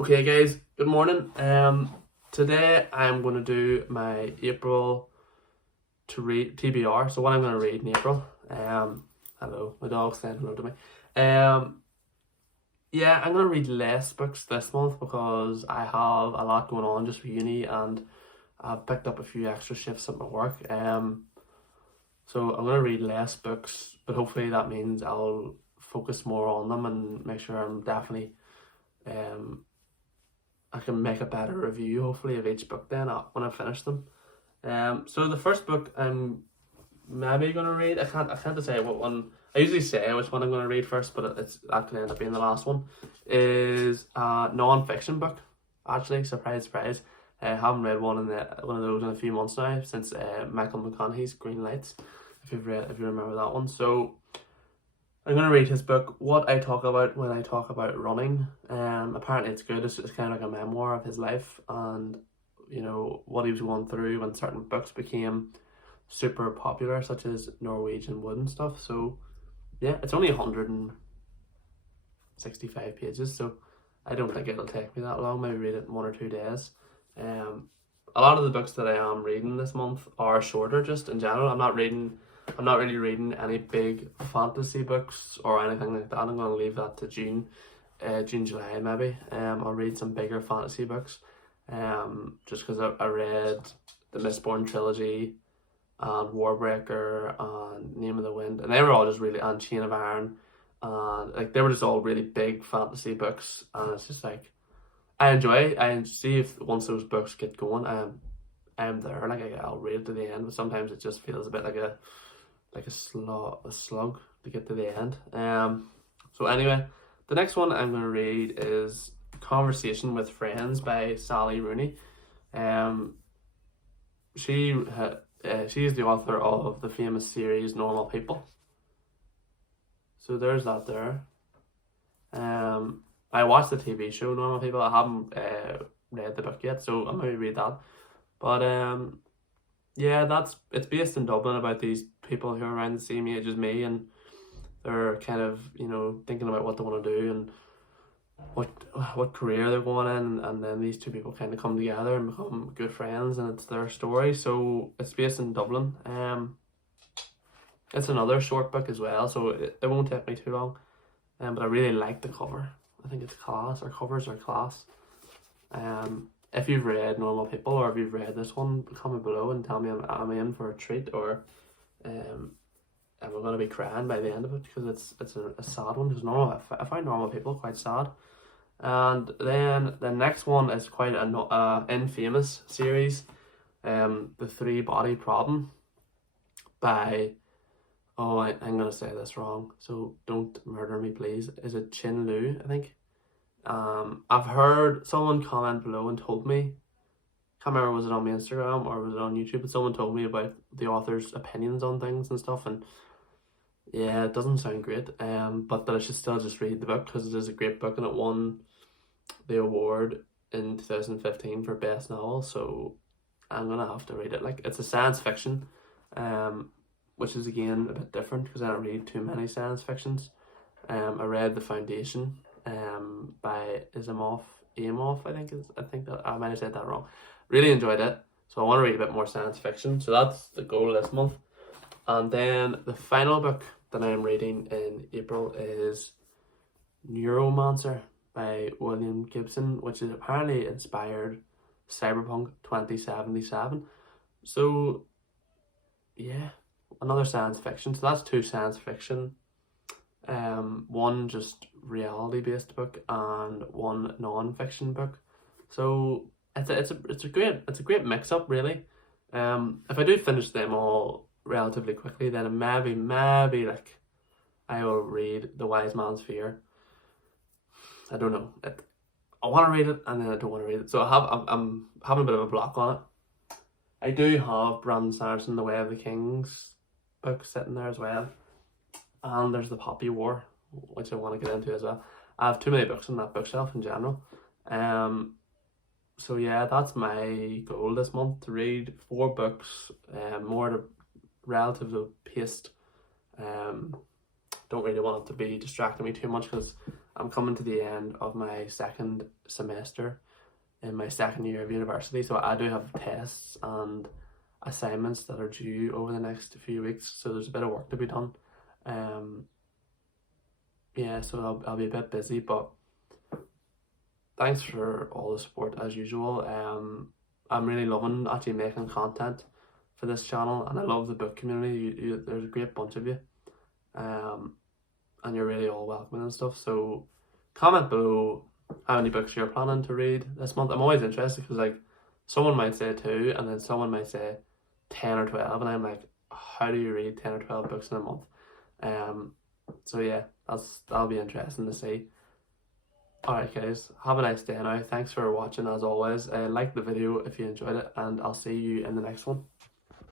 Okay guys, good morning. Today I'm going to do my April to read TBR. So what I'm going to read in April. Hello, my dog's saying hello to me. Yeah, I'm going to read less books this month because I have a lot going on just for uni and I've picked up a few extra shifts at my work. So I'm going to read less books, but hopefully that means I'll focus more on them and make sure I'm definitely I can make a better review hopefully of each book then when I finish them. So the first book I'm maybe gonna read, I can't decide what one. I usually say which one I'm gonna read first, but it's that could end up being the last one. Is a non-fiction book. Actually, surprise, surprise. I haven't read one of those in a few months now since Michael McConaughey's Green Lights. If you remember that one. So I'm gonna read his book, What I Talk About When I Talk About Running. Apparently it's good. It's kind of like a memoir of his life and what he was going through when certain books became super popular, such as Norwegian Wood and stuff. So yeah, it's only 165 pages, so I don't think it'll take me that long. Maybe read it in 1 or 2 days. A lot of the books that I am reading this month are shorter, just in general. I'm not really reading any big fantasy books or anything like that. I'm going to leave that to June, July maybe. I'll read some bigger fantasy books. Just because I read the Mistborn trilogy and Warbreaker and Name of the Wind, and they were all just really, and Chain of Iron, and like they were just all really big fantasy books, and it's just like I see if once those books get going, I'm there, like I'll read it to the end, but sometimes it just feels a bit like a slug to get to the end. So anyway, the next one I'm going to read is Conversation with Friends by Sally Rooney. She is the author of the famous series Normal People. So there's that there. I watched the TV show Normal People. I haven't read the book yet, so I'm going to read that. But yeah, it's based in Dublin about these people who are around the same age as me, and they're kind of thinking about what they want to do and what career they're going in, and then these two people kind of come together and become good friends, and it's their story. So it's based in Dublin. It's another short book as well, so it won't take me too long. But I really like the cover. I think it's class, or covers are class. If you've read Normal People or if you've read this one, comment below and tell me I'm in for a treat, or am I going to be crying by the end of it, because it's a sad one. Because I find Normal People quite sad. And then the next one is quite an infamous series, The Three Body Problem by, I'm going to say this wrong, so don't murder me please. Is it Chin Lu, I think? I've heard someone comment below and told me, can't remember, was it on my Instagram or was it on YouTube, but someone told me about the author's opinions on things and stuff, and yeah, it doesn't sound great. But that I should still just read the book because it is a great book and it won the award in 2015 for best novel, so I'm gonna have to read it. Like, it's a science fiction, which is again a bit different because I don't read too many science fictions. I read The Foundation by Asimov, I think that I might have said that wrong. Really enjoyed it, so I want to read a bit more science fiction, so that's the goal this month. And then the final book that I'm reading in April is Neuromancer by William Gibson, which is apparently inspired Cyberpunk 2077. So yeah, another science fiction. So that's two science fiction, one just reality based book and one non-fiction book. So it's a great mix up really. If I do finish them all relatively quickly, then maybe like I will read The Wise Man's Fear. I don't know. I want to read it and then I don't want to read it. So I'm having a bit of a block on it. I do have Brandon Sanderson, The Way of the Kings book sitting there as well. And there's The Poppy War, which I want to get into as well. I have too many books on that bookshelf in general. So yeah, that's my goal this month, to read 4 books, more relatively paced. Don't really want it to be distracting me too much because I'm coming to the end of my second semester in my second year of university, so I do have tests and assignments that are due over the next few weeks, so there's a bit of work to be done. Yeah, so I'll be a bit busy, but thanks for all the support as usual. I'm really loving actually making content for this channel, and I love the book community. There's a great bunch of you, and you're really all welcoming and stuff. So comment below how many books you're planning to read this month. I'm always interested because like someone might say 2 and then someone might say 10 or 12, and I'm like, how do you read 10 or 12 books in a month? So yeah, that'll be interesting to see. Alright guys, have a nice day now. Thanks for watching as always. Like the video if you enjoyed it, and I'll see you in the next one.